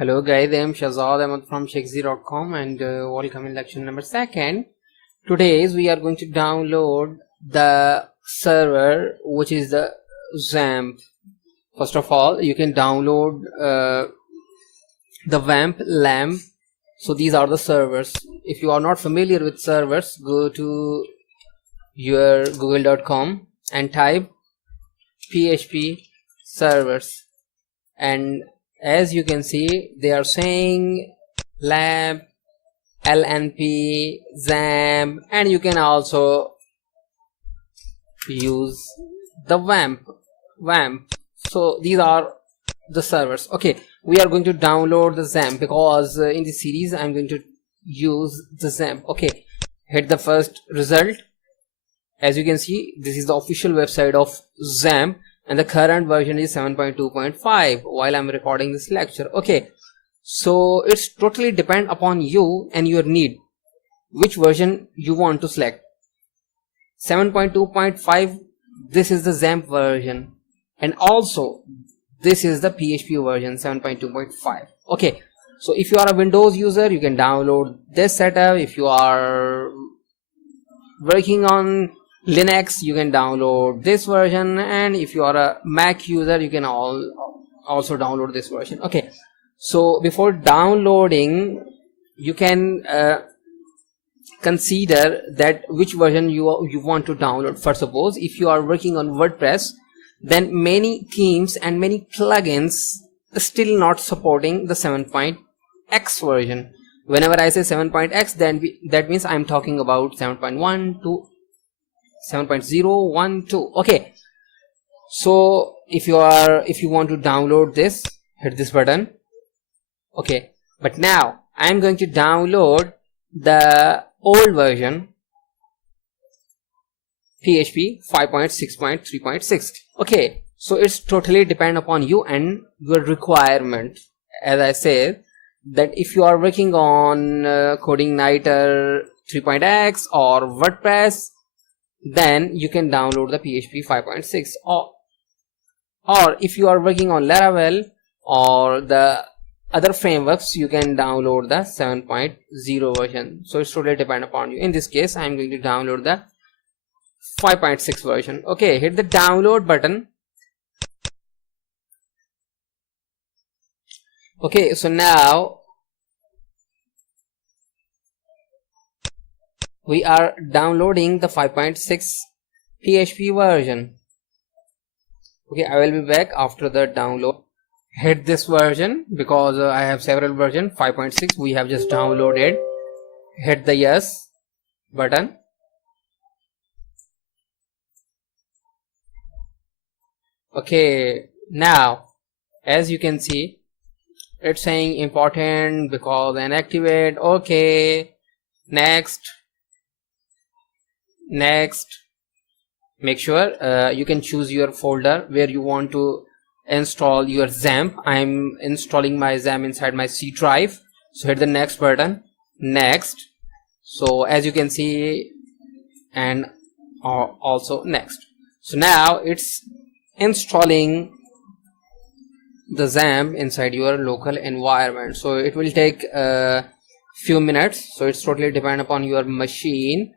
Hello guys, I am Shakzee from Shakzee.com and welcome in lecture number 2. Today we are going to download the server which is the XAMPP. First of all, you can download the XAMPP LAMP. So these are the servers. If you are not familiar with servers, go to your google.com and type PHP servers, and as you can see they are saying LAMP, LNP, XAMPP, and you can also use the XAMPP. So these are the servers. Okay, we are going to download the XAMPP because in this series I'm going to use the XAMPP. Okay, hit the first result. As you can see, this is the official website of XAMPP and the current version is 7.2.5 while I'm recording this lecture. Okay, so it's totally depend upon you and your need which version you want to select. 7.2.5, this is the XAMPP version, and also this is the PHP version 7.2.5. okay, so if you are a Windows user, you can download this setup. If you are working on Linux, you can download this version, and if you are a Mac user, you can also download this version. Okay, so before downloading, you can consider that which version you want to download. For suppose if you are working on WordPress, then many themes and many plugins still not supporting the 7.x version. Whenever I say 7.x, then that means I'm talking about 7.1 to 7.0, 1, 2. Okay, so if you want to download this, hit this button. Okay, but now I'm going to download the old version, PHP 5.6.3.6. okay, so it's totally depend upon you and your requirement. As I said, that if you are working on Coding Nighter 3.x or WordPress, then you can download the PHP 5.6, or if you are working on Laravel or the other frameworks, you can download the 7.0 version. So it's totally depend upon you. In this case, I'm going to download the 5.6 version. Okay, hit the download button. Okay, so now we are downloading the 5.6 PHP version. Okay, I will be back after the download. Hit this version because I have several versions. 5.6 we have just downloaded. Hit the yes button. Okay, now as you can see, it's saying important because and activate. Okay, next. Make sure you can choose your folder where you want to install your XAMPP. I'm installing my XAMPP inside my C drive, so hit the next button. Next. So as you can see, and also next. So now it's installing the XAMPP inside your local environment, so it will take a few minutes, so it's totally depend upon your machine.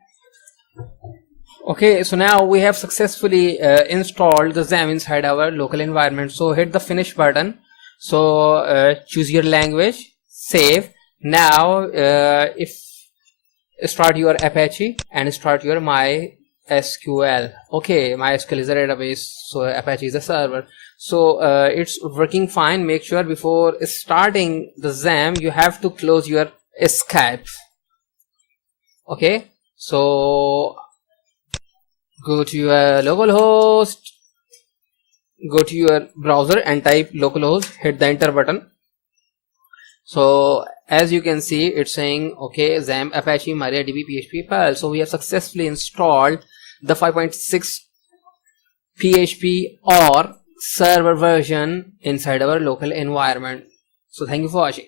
Okay, so now we have successfully installed the XAMPP inside our local environment. So hit the finish button. So choose your language, save. Now if start your Apache and start your MySQL. Okay, MySQL is a database, so Apache is a server. So it's working fine. Make sure before starting the XAMPP you have to close your escape. Okay, so go to your localhost, go to your browser and type localhost, hit the enter button. So as you can see, it's saying okay, XAMPP, Apache, MariaDB, PHP, Perl. So we have successfully installed the 5.6 PHP or server version inside our local environment. So thank you for watching.